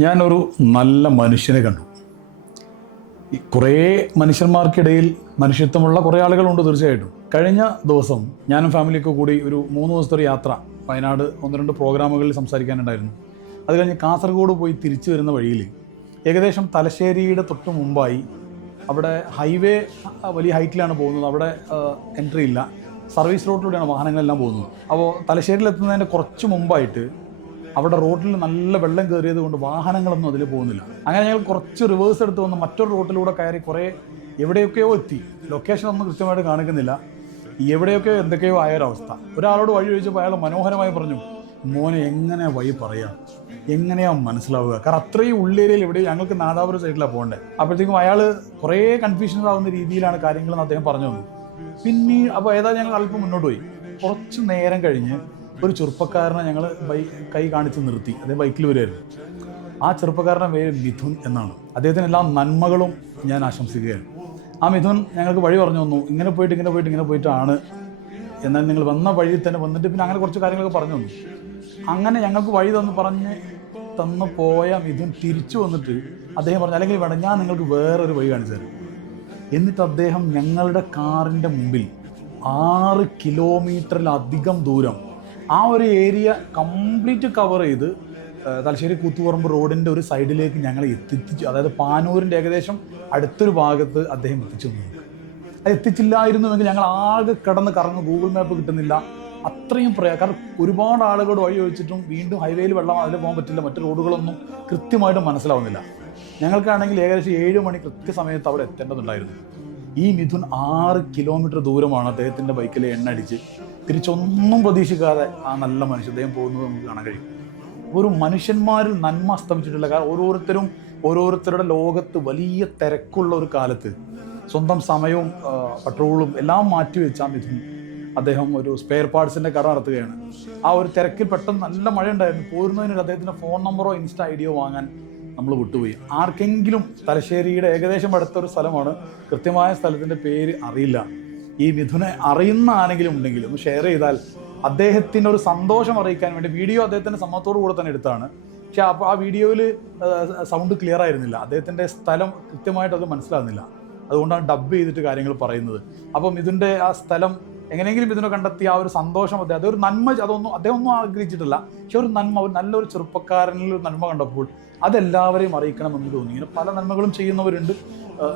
ഞാനൊരു നല്ല മനുഷ്യനെ കണ്ടു. കുറേ മനുഷ്യന്മാർക്കിടയിൽ മനുഷ്യത്വമുള്ള കുറേ ആളുകളുണ്ട് തീർച്ചയായിട്ടും. കഴിഞ്ഞ ദിവസം ഞാനും ഫാമിലിയൊക്കെ കൂടി ഒരു മൂന്ന് ദിവസത്തെ ഒരു യാത്ര വയനാട് ഒന്ന് രണ്ട് പ്രോഗ്രാമുകളിൽ സംസാരിക്കാനുണ്ടായിരുന്നു. അത് കഴിഞ്ഞ് കാസർഗോഡ് പോയി തിരിച്ചു വരുന്ന വഴിയിൽ ഏകദേശം തലശ്ശേരിയുടെ തൊട്ട് മുമ്പായി അവിടെ ഹൈവേ വലിയ ഹൈറ്റിലാണ് പോകുന്നത്. അവിടെ എൻട്രി ഇല്ല. സർവീസ് റോഡിലൂടെയാണ് വാഹനങ്ങളെല്ലാം പോകുന്നത്. അപ്പോൾ തലശ്ശേരിയിലെത്തുന്നതിന്റെ കുറച്ച് മുമ്പായിട്ട് അവിടെ റോഡിൽ നല്ല വെള്ളം കയറിയത് കൊണ്ട് വാഹനങ്ങളൊന്നും അതിൽ പോകുന്നില്ല. അങ്ങനെ ഞങ്ങൾ കുറച്ച് റിവേഴ്സ് എടുത്ത് വന്ന് മറ്റൊരു റോട്ടിലൂടെ കയറി കുറേ എവിടെയൊക്കെയോ എത്തി. ലൊക്കേഷൻ ഒന്നും കൃത്യമായിട്ട് കാണിക്കുന്നില്ല. എവിടെയൊക്കെയോ എന്തൊക്കെയോ ആയ ഒരവസ്ഥ ഒരാളോട് വഴി ചോദിച്ചപ്പോൾ അയാൾ മനോഹരമായി പറഞ്ഞു മോനെ എങ്ങനെ വഴി പറയാം? എങ്ങനെയാ മനസ്സിലാവുക? കാരണം അത്രയും ഉള്ളേരിയയിൽ എവിടെ ഞങ്ങൾക്ക് നാദാപുരം സൈഡിലാണ് പോകേണ്ടത് അപ്പോഴത്തേക്കും അയാൾ കുറേ കൺഫ്യൂഷൻ ആവുന്ന രീതിയിലാണ് കാര്യങ്ങളെന്ന് അദ്ദേഹം പറഞ്ഞു തന്നു പിന്നീട് അപ്പോൾ ഏതാ ഞങ്ങൾ അല്പം മുന്നോട്ട് പോയി. കുറച്ച് നേരം കഴിഞ്ഞ് ഒരു ചെറുപ്പക്കാരനെ ഞങ്ങൾ ബൈ കൈ കാണിച്ച് നിർത്തി. അതേ ബൈക്കിൽ വരുമായിരുന്നു ആ ചെറുപ്പക്കാരന്റെ പേര് മിഥുൻ എന്നാണ്. അദ്ദേഹത്തിന് എല്ലാ നന്മകളും ഞാൻ ആശംസിക്കുകയാണ്. ആ മിഥുൻ ഞങ്ങൾക്ക് വഴി പറഞ്ഞു തന്നു. ഇങ്ങനെ പോയിട്ട് ഇങ്ങനെ പോയിട്ട് ഇങ്ങനെ പോയിട്ടാണ്. എന്നാൽ നിങ്ങൾ വന്ന വഴിയിൽ തന്നെ വന്നിട്ട് പിന്നെ അങ്ങനെ കുറച്ച് കാര്യങ്ങളൊക്കെ പറഞ്ഞു തന്നു. അങ്ങനെ ഞങ്ങൾക്ക് വഴി തന്ന് പറഞ്ഞ് തന്നു പോയ മിഥുൻ തിരിച്ചു വന്നിട്ട് അദ്ദേഹം പറഞ്ഞു അല്ലെങ്കിൽ വേണം ഞാൻ നിങ്ങൾക്ക് വേറൊരു വഴി കാണിച്ചു തരാം. എന്നിട്ട് അദ്ദേഹം ഞങ്ങളുടെ കാറിന്റെ മുമ്പിൽ ആറ് കിലോമീറ്ററിലധികം ദൂരം ആ ഒരു ഏരിയ കംപ്ലീറ്റ് കവർ ചെയ്ത് തലശ്ശേരി കൂത്തുപറമ്പ് റോഡിന്റെ ഒരു സൈഡിലേക്ക് ഞങ്ങൾ എത്തിച്ചു അതായത് പാനൂരിന്റെ ഏകദേശം അടുത്തൊരു ഭാഗത്ത് അദ്ദേഹം എത്തിച്ചു അത് എത്തിച്ചില്ലായിരുന്നുവെങ്കിൽ ഞങ്ങൾ ആകെ കിടന്ന് കറങ്ങും ഗൂഗിൾ മാപ്പ് കിട്ടുന്നില്ല. അത്രയും പ്രയാ കാരണം ഒരുപാട് ആളുകളോട് വഴി ചോദിച്ചിട്ടും വീണ്ടും ഹൈവേയിൽ വെള്ളം അതിൽ പോകാൻ പറ്റില്ല മറ്റു റോഡുകളൊന്നും കൃത്യമായിട്ട് മനസ്സിലാവുന്നില്ല. ഞങ്ങൾക്കാണെങ്കിൽ ഏകദേശം ഏഴ് മണി കൃത്യസമയത്ത് അവിടെ എത്തേണ്ടതുണ്ടായിരുന്നു. ഈ മിഥുൻ ആറ് കിലോമീറ്റർ ദൂരമാണ് അദ്ദേഹത്തിന്റെ ബൈക്കിൽ എണ്ണ അടിച്ച് തിരിച്ചൊന്നും പ്രതീക്ഷിക്കാതെ ആ നല്ല മനുഷ്യൻ അദ്ദേഹം പോകുന്നത് നമുക്ക് കാണാൻ കഴിയും. ഒരു മനുഷ്യന്മാരിൽ നന്മ അസ്തമിച്ചിട്ടില്ല കാരണം ഓരോരുത്തരും ഓരോരുത്തരുടെ ലോകത്ത് വലിയ തിരക്കുള്ള ഒരു കാലത്ത് സ്വന്തം സമയവും പെട്രോളും എല്ലാം മാറ്റി വെച്ചാൽ മിഥുൻ അദ്ദേഹം ഒരു സ്പെയർ പാർട്സിന്റെ കട നടത്തുകയാണ്. ആ ഒരു തിരക്കിൽ പെട്ടെന്ന് നല്ല മഴ ഉണ്ടായിരുന്നു. പോരുന്നതിന് അദ്ദേഹത്തിന്റെ ഫോൺ നമ്പറോ ഇൻസ്റ്റ ഐഡിയോ വാങ്ങാൻ നമ്മൾ വിട്ടുപോയി. ആർക്കെങ്കിലും തലശ്ശേരിയുടെ ഏകദേശം അടുത്തൊരു സ്ഥലമാണ്. കൃത്യമായ സ്ഥലത്തിന്റെ പേര് അറിയില്ല. ഈ മിഥുനെ അറിയുന്ന ആരെങ്കിലും ഉണ്ടെങ്കിൽ ഒന്ന് ഷെയർ ചെയ്താൽ അദ്ദേഹത്തിന് ഒരു സന്തോഷം അറിയിക്കാൻ വേണ്ടി വീഡിയോ അദ്ദേഹത്തിന്റെ സമ്മതത്തോടു കൂടെ തന്നെ എടുത്താണ്. പക്ഷെ അപ്പോൾ ആ വീഡിയോയിൽ സൗണ്ട് ക്ലിയർ ആയിരുന്നില്ല. അദ്ദേഹത്തിന്റെ സ്ഥലം കൃത്യമായിട്ട് അത് മനസ്സിലാകുന്നില്ല. അതുകൊണ്ടാണ് ഡബ് ചെയ്തിട്ട് കാര്യങ്ങൾ പറയുന്നത്. അപ്പം ഇതിന്റെ ആ സ്ഥലം എങ്ങനെയെങ്കിലും ഇതിനെ കണ്ടെത്തി ആ ഒരു സന്തോഷം അദ്ദേഹം അതൊരു നന്മ അതൊന്നും അദ്ദേഹം ഒന്നും ആഗ്രഹിച്ചിട്ടില്ല. പക്ഷെ ഒരു നന്മ ഒരു നല്ലൊരു ചെറുപ്പക്കാരനിൽ ഒരു നന്മ കണ്ടപ്പോൾ അതെല്ലാവരെയും അറിയിക്കണം എന്ന് തോന്നി. ഇങ്ങനെ പല നന്മകളും ചെയ്യുന്നവരുണ്ട്.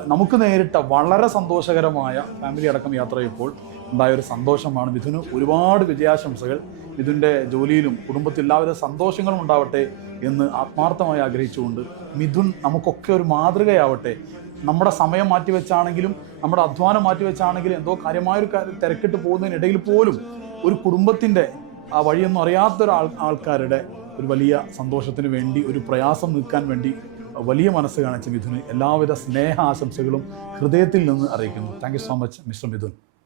നമുക്ക് നേരിട്ട വളരെ സന്തോഷകരമായ ഫാമിലി അടക്കം യാത്ര ചെയ്യപ്പോൾ ഉണ്ടായ ഒരു സന്തോഷമാണ്. മിഥുന് ഒരുപാട് വിജയാശംസകൾ. മിഥുന്റെ ജോലിയിലും കുടുംബത്തിൽ എല്ലാവിധ സന്തോഷങ്ങളും ഉണ്ടാവട്ടെ എന്ന് ആത്മാർത്ഥമായി ആഗ്രഹിച്ചുകൊണ്ട് മിഥുൻ നമുക്കൊക്കെ ഒരു മാതൃകയാവട്ടെ നമ്മുടെ സമയം മാറ്റിവെച്ചാണെങ്കിലും നമ്മുടെ അധ്വാനം മാറ്റിവെച്ചാണെങ്കിലും എന്തോ കാര്യമായൊരു കാര്യം തിരക്കിട്ട് പോകുന്നതിനിടയിൽ പോലും ഒരു കുടുംബത്തിന്റെ ആ വഴിയൊന്നും അറിയാത്ത ഒരു ആൾ ആൾക്കാരുടെ ഒരു വലിയ സന്തോഷത്തിന് വേണ്ടി ഒരു പ്രയാസം നിൽക്കാൻ വേണ്ടി വലിയ മനസ്സ് കാണിച്ച മിഥുന് എല്ലാവിധ സ്നേഹ ആശംസകളും ഹൃദയത്തിൽ നിന്ന് അറിയിക്കുന്നു. Thank you so much mister Mithun